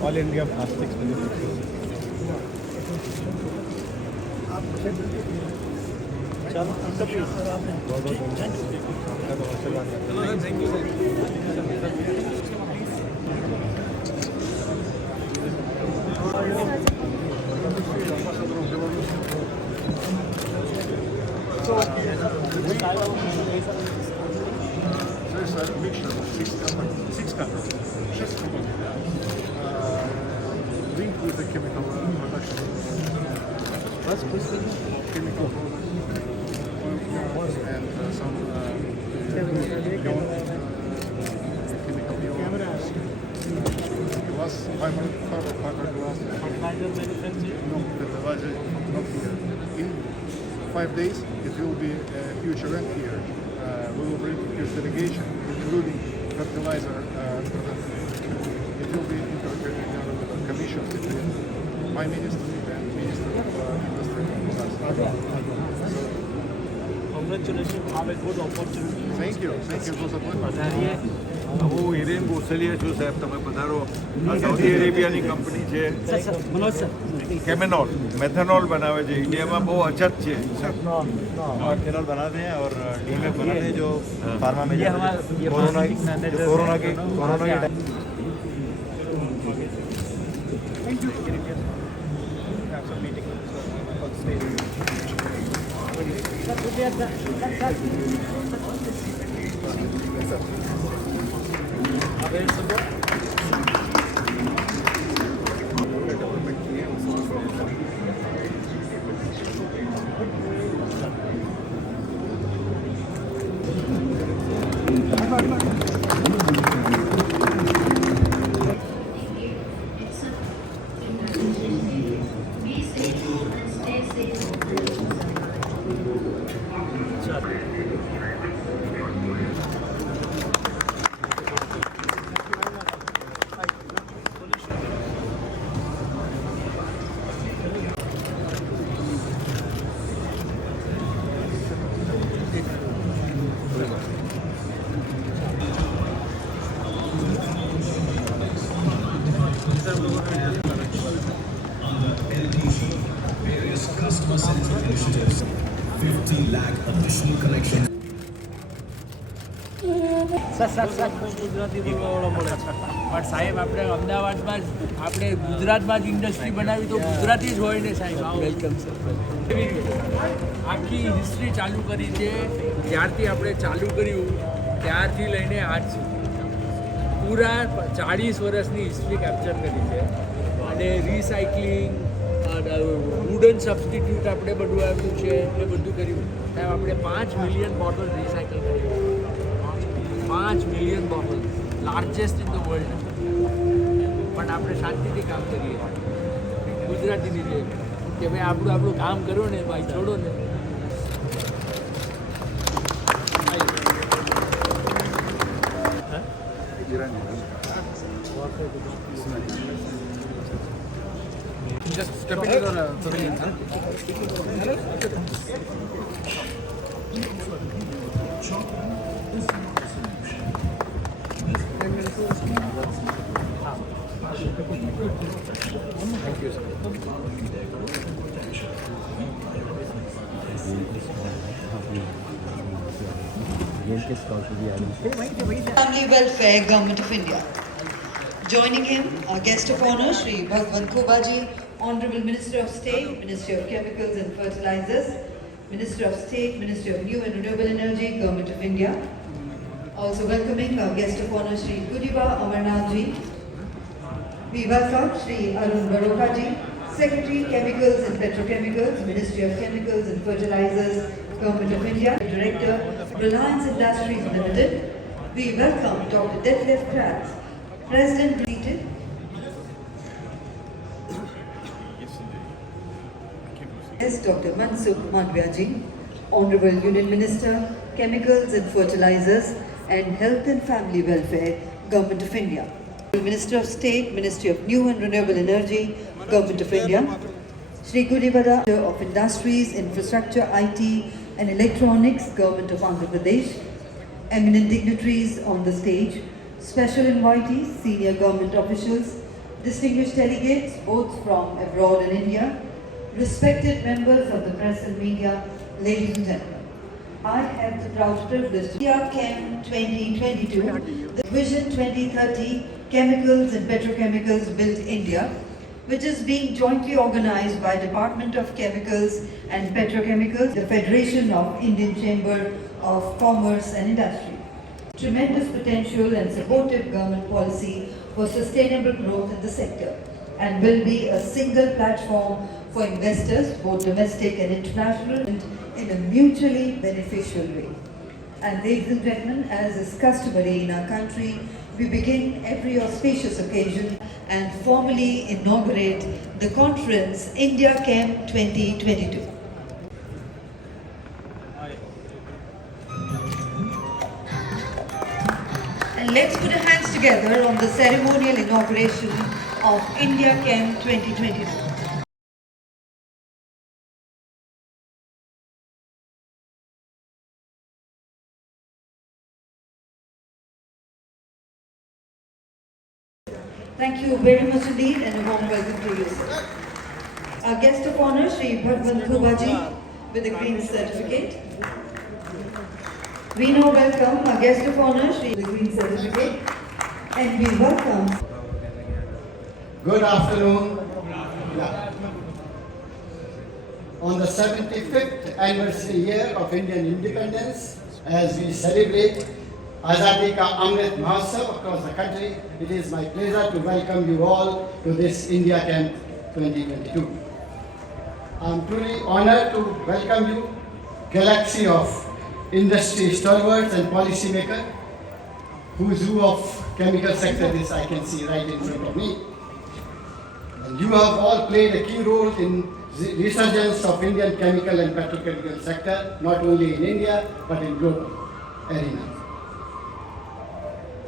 All India Plastics Manufacturers. चलो thank you There's a mixture of six companies, linked with the chemical production. Chemical products and some chemical fiberglass. No, fertilizer not here. In 5 days, it will be a huge event here. We will bring huge delegation, including fertilizer production. It will be commission between my minister and Minister of Industry and Commerce. Congratulations, have a good opportunity. Thank you for the appointment. હું હિરેન ગોસલિયા છું સાહેબ, તમે પધારો. આ Saudi અરેબિયાની company છે કેમેનોલ, methanol બનાવે છે. ઇન્ડિયામાં બહુ અછત છે. मेथनॉल बनाते हैं और डीमेप बनाते हैं जो फार्मा में कोरोना के time. Various customer-centric initiatives, 50 lakh additional connections. Gujarati બોલવાવાળો મળે છે પણ સાહેબ આપણે અમદાવાદમાં જ આપણે ગુજરાતમાં જ ઇન્ડસ્ટ્રી બનાવી તો ગુજરાતી જ હોય ને સાહેબ. Welcome sir. આખી હિસ્ટ્રી ચાલુ કરી છે જ્યારથી આપણે ચાલુ કર્યું ત્યારથી લઈને આજ સુધી પૂરા 40 વર્ષની હિસ્ટ્રી કેપ્ચર કરી છે. અને રિસાયકલિંગ વુડન સબસ્ટિટ્યૂટ આપણે બધું આવ્યું છે એ બધું કર્યું સાહેબ. આપણે 5 મિલિયન બોટલ રિસાયકલ કરી, 5 million bottle, largest in the world. પણ આપણે શાંતિથી કામ કરીએ ગુજરાતીની જેમ કે ભાઈ આપણું કામ કરો ને ભાઈ, છોડો ને. Just step into the pavilion, sir. Thank you, sir. Family Welfare, Government of India. Joining him, our guest of honor, Shri Bhagwanth Khuba ji, Honorable Minister of State, Ministry of Chemicals and Fertilizers, Minister of State, Ministry of New and Renewable Energy, Government of India. Also welcoming our guest of honor, Shri Khuba Amarnath ji. We welcome Shri Arun Baroka ji, Secretary, Chemicals and Petrochemicals, Ministry of Chemicals and Fertilizers, Government of India. Director, Reliance Industries Limited. We welcome Dr. Detlef Kratz, President seated. Yes, Dr. Mansukh Mandaviya ji, Honorable Union Minister, Chemicals and Fertilizers and Health and Family Welfare, Government of India. Minister of State, Ministry of New and Renewable Energy, Government of India. Shri Gurivada of Industries, Infrastructure, IT and Electronics, Government of Andhra Pradesh. Eminent dignitaries on the stage, special invitees, senior government officials, distinguished delegates both from abroad and India, respected members of the press and media, ladies and gentlemen. I have the proud privilege to CHEM 2022, the Vision 2030 Chemicals and Petrochemicals Build India, which is being jointly organized by Department of Chemicals and Petrochemicals, the Federation of Indian Chamber of Commerce and Industry. Tremendous potential and supportive government policy for sustainable growth in the sector, and will be a single platform for investors, both domestic and international, in a mutually beneficial way. And ladies and gentlemen, as is customary in our country, we begin every auspicious occasion and formally inaugurate the conference India CHEM 2022. And let's put our hands together on the ceremonial inauguration of India CHEM 2022. Thank you very much indeed, and a warm welcome to you, sir. Our guest of honor, Shri Bhagwanth Khuba with the Green Certificate. We now welcome our guest of honor, Shri, the Green Certificate, and we welcome. Good afternoon. Yeah. On the 75th anniversary year of Indian independence, as we celebrate Azadi Ka Amrit Mahotsav across the country, it is my pleasure to welcome you all to this India CHEM 2022. I am truly honored to welcome you, galaxy of industry stalwarts and policymakers, who's who of chemical sector this I can see right in front of me. And you have all played a key role in the resurgence of Indian chemical and petrochemical sector, not only in India, but in global arena.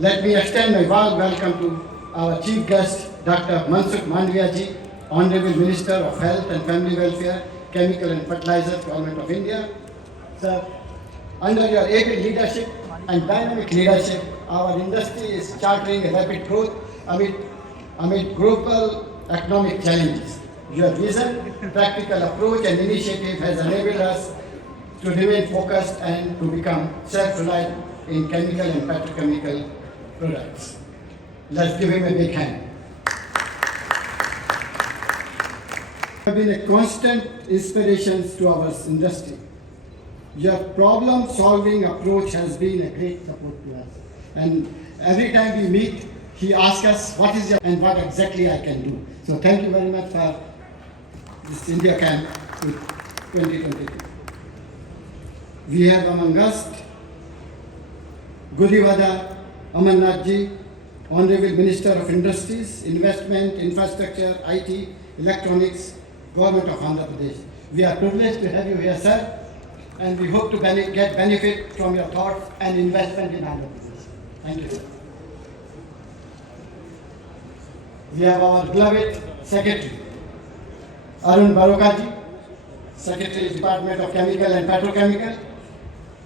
Let me extend my warm welcome to our chief guest, Dr. Mansukh Mandaviya ji, Honorable Minister of Health and Family Welfare, Chemical and Fertilizers, Government of India. Sir, under your able leadership and dynamic leadership, our industry is charting a rapid growth amid global economic challenges. Your vision, practical approach and initiative has enabled us to remain focused and to become self-reliant in chemical and petrochemical products. Let's give him a big hand. You have been a constant inspiration to our industry. Your problem-solving approach has been a great support to us. And every time we meet, he asks us what is your and what exactly I can do. So thank you very much for this India CHEM 2022. We have among us Gudivada MNRE ji, Honorable Minister of Industries, Investment, Infrastructure, IT, Electronics, Government of Andhra Pradesh. We are privileged to have you here, sir, and we hope to get benefit from your thoughts and investment in Andhra Pradesh. Thank you, sir. We have our beloved Secretary, Arun Barokaji, Secretary, Department of Chemical and Petrochemical.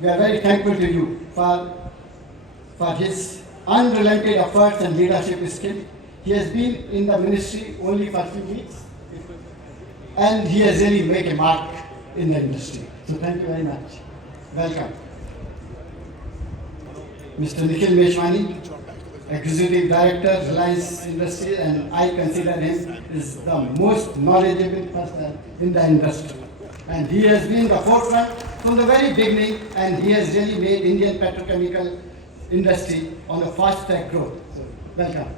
We are very thankful to you for his unrelenting efforts and leadership skill. He has been in the ministry only for a few weeks, and he has really made a mark in the industry. So thank you very much. Welcome. Mr. Nikhil Meshwani, Executive Director, Reliance Industries, and I consider him is the most knowledgeable person in the industry. And he has been the forefront from the very beginning, and he has really made Indian petrochemical industry on a fast track growth. So, welcome.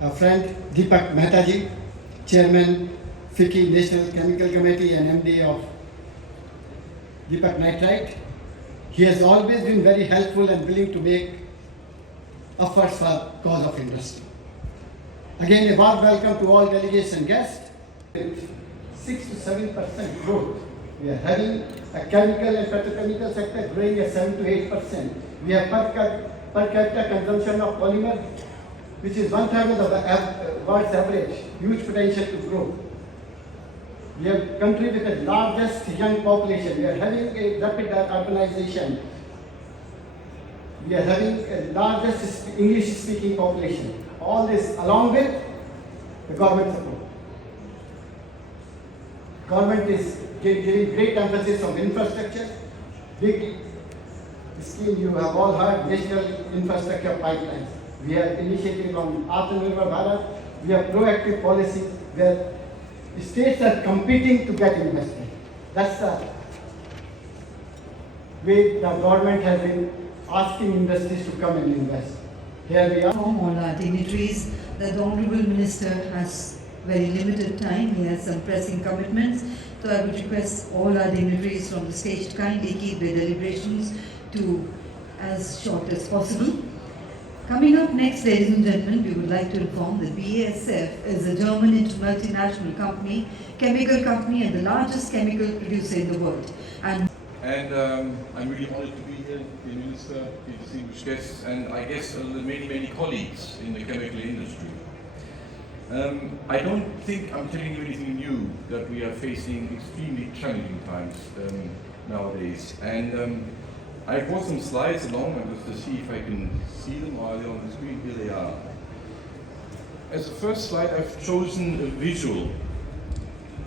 Our friend Deepak Mehtaji, Chairman, FICCI National Chemical Committee and MD of Deepak Nitrite. He has always been very helpful and willing to make efforts for cause of industry. Again, a warm welcome to all delegates and guests. 6 to 7% growth. We are having a chemical and petrochemical sector growing at 7 to 8%. We have per capita consumption of polymer, which is 1/3 of the world's average. Huge potential to grow. We have a country with the largest young population. We are having a rapid urbanization. we are having a largest English-speaking population. All this along with the government support. Government is giving great emphasis on infrastructure. Big scheme you have all heard, national infrastructure pipelines. We have initiated on Atmanirbhar Bharat. We have proactive policies where states are competing to get investment. That's the way the government has been asking industries to come and invest. Here we are. Inform all our dignitaries that the Honourable Minister has very limited time. He has some pressing commitments. So I would request all our dignitaries from the stage to kindly keep their deliberations to as short as possible. Coming up next, ladies and gentlemen, we would like to inform that BASF is a German multinational company, chemical company, and the largest chemical producer in the world. And I'm really honored to be here, the Minister, the distinguished guests, and I guess the many colleagues in the chemical industry. I don't think I'm telling you anything new that we are facing extremely challenging times nowadays. And I brought some slides along just to see if I can see them. Are they on the screen? Here they are. As a first slide, I've chosen a visual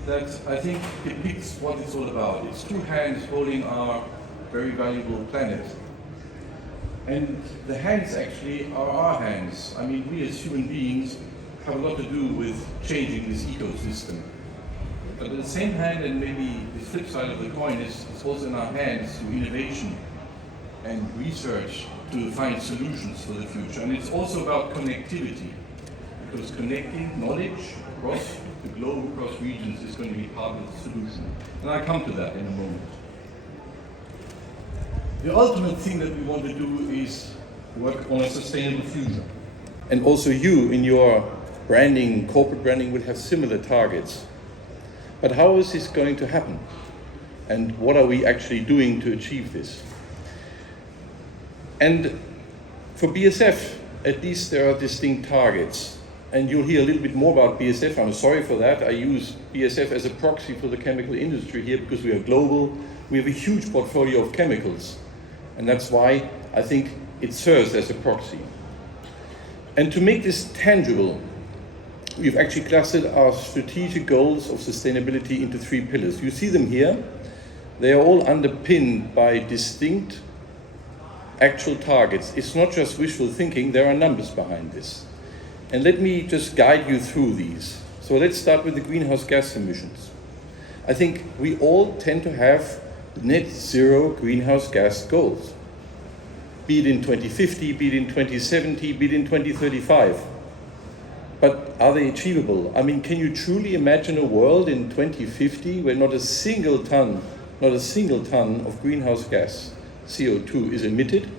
that I think depicts what it's all about. It's two hands holding our very valuable planet. And the hands actually are our hands. I mean, we as human beings have a lot to do with changing this ecosystem. But at the same hand, and maybe the flip side of the coin, is it's also in our hands through innovation and research to find solutions for the future. And it's also about connectivity, because connecting knowledge across the globe, across regions, is going to be part of the solution. And I'll come to that in a moment. The ultimate thing that we want to do is work on a sustainable future. And also you, in your branding, corporate branding, will have similar targets. But how is this going to happen? And what are we actually doing to achieve this? And for BASF, at least there are distinct targets. And you'll hear a little bit more about BASF. I'm sorry for that. I use BASF as a proxy for the chemical industry here because we are global. We have a huge portfolio of chemicals. And that's why I think it serves as a proxy. And to make this tangible, we've actually clustered our strategic goals of sustainability into 3 pillars. You see them here. They are all underpinned by distinct actual targets. It's not just wishful thinking, there are numbers behind this. And let me just guide you through these. So let's start with the greenhouse gas emissions. I think we all tend to have net zero greenhouse gas goals, be it in 2050, be it in 2070, be it in 2035. But are they achievable? I mean, can you truly imagine a world in 2050 where not a single ton of greenhouse gas, CO2, is emitted?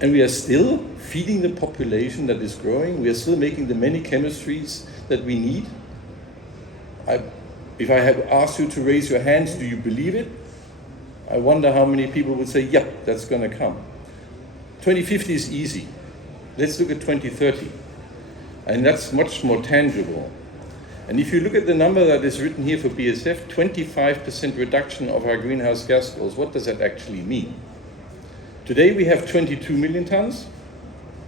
And we are still feeding the population that is growing. We are still making the many chemistries that we need. If I had asked you to raise your hands, do you believe it? I wonder how many people would say, yep, that's going to come. 2050 is easy. Let's look at 2030. And that's much more tangible. And if you look at the number that is written here for BASF, 25% reduction of our greenhouse gas goals, what does that actually mean? Today we have 22 million tons.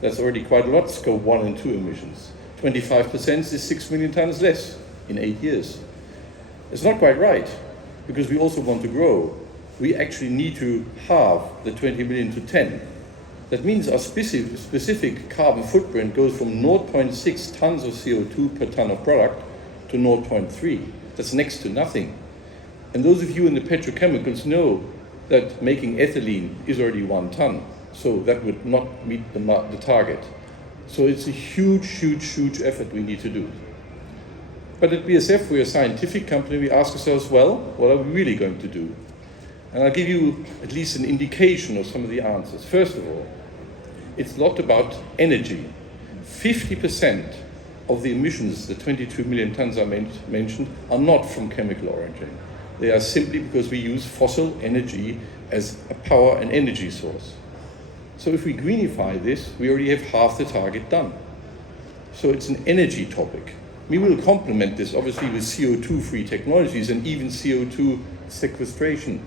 That's already quite a lot, scope 1 and 2 emissions. 25% is 6 million tons less in 8 years. It's not quite right, because we also want to grow. We actually need to halve the 20 million to 10. That means our specific carbon footprint goes from 0.6 tons of CO2 per ton of product to 0.3. That's next to nothing. And those of you in the petrochemicals know that making ethylene is already 1 ton. So that would not meet the target. So it's a huge effort we need to do. But at BASF, we're a scientific company. We ask ourselves, well, what are we really going to do? And I'll give you at least an indication of some of the answers. First of all, it's a lot about energy. 50% of the emissions, the 22 million tons I mentioned, are not from chemical origin. They are simply because we use fossil energy as a power and energy source. So if we greenify this, we already have half the target done. So it's an energy topic. We will complement this obviously with CO2-free technologies and even CO2 sequestration.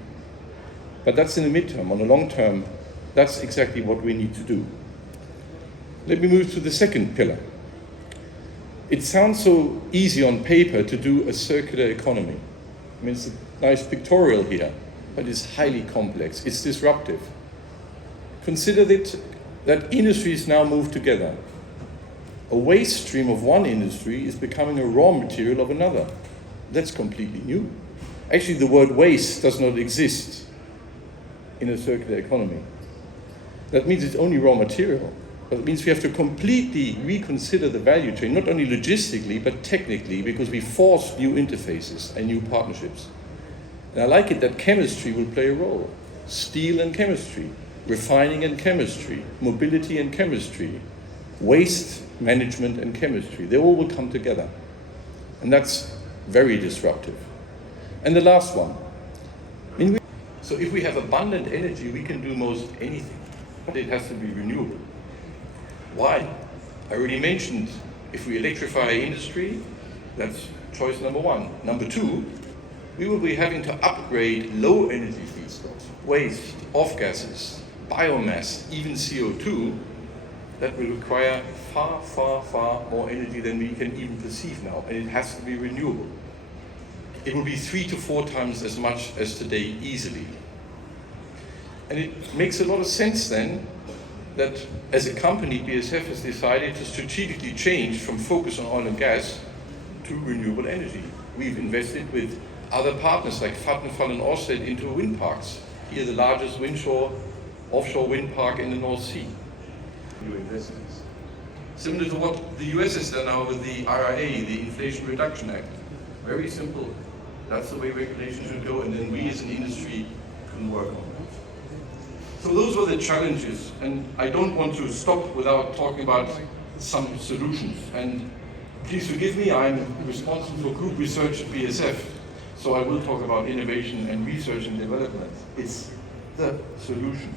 But that's in the midterm. On the long term, That's exactly what we need to do. Let me move to the second pillar. It sounds so easy on paper to do a circular economy. I mean, it's a nice pictorial here, but it's highly complex. It's disruptive. Consider that industries now move together. A waste stream of one industry is becoming a raw material of another. That's completely new. Actually, the word waste does not exist in a circular economy. That means it's only raw material. But it means we have to completely reconsider the value chain, not only logistically, but technically, because we force new interfaces and new partnerships. And I like it that chemistry will play a role. Steel and chemistry, refining and chemistry, mobility and chemistry, waste management and chemistry. They all will come together. And that's very disruptive. And the last one. So if we have abundant energy, we can do most anything. But it has to be renewable. Why? I already mentioned, if we electrify industry, that's choice number one. Number two, we will be having to upgrade low energy feedstocks, waste, off-gases, biomass, even CO2. That will require far, far, far more energy than we can even perceive now, and it has to be renewable. It will be 3 to 4 times as much as today easily. And it makes a lot of sense then that as a company, BASF has decided to strategically change from focus on oil and gas to renewable energy. We've invested with other partners like Vattenfall and Ørsted into wind parks. Here the largest offshore wind park in the North Sea. New investments. Similar to what the US has done now with the IRA, the Inflation Reduction Act. Very simple. That's the way regulation should go, and then we as an industry can work on it. So those were the challenges, and I don't want to stop without talking about some solutions. And please forgive me, I'm responsible for group research at BASF, so I will talk about innovation and research and development. It's the solution.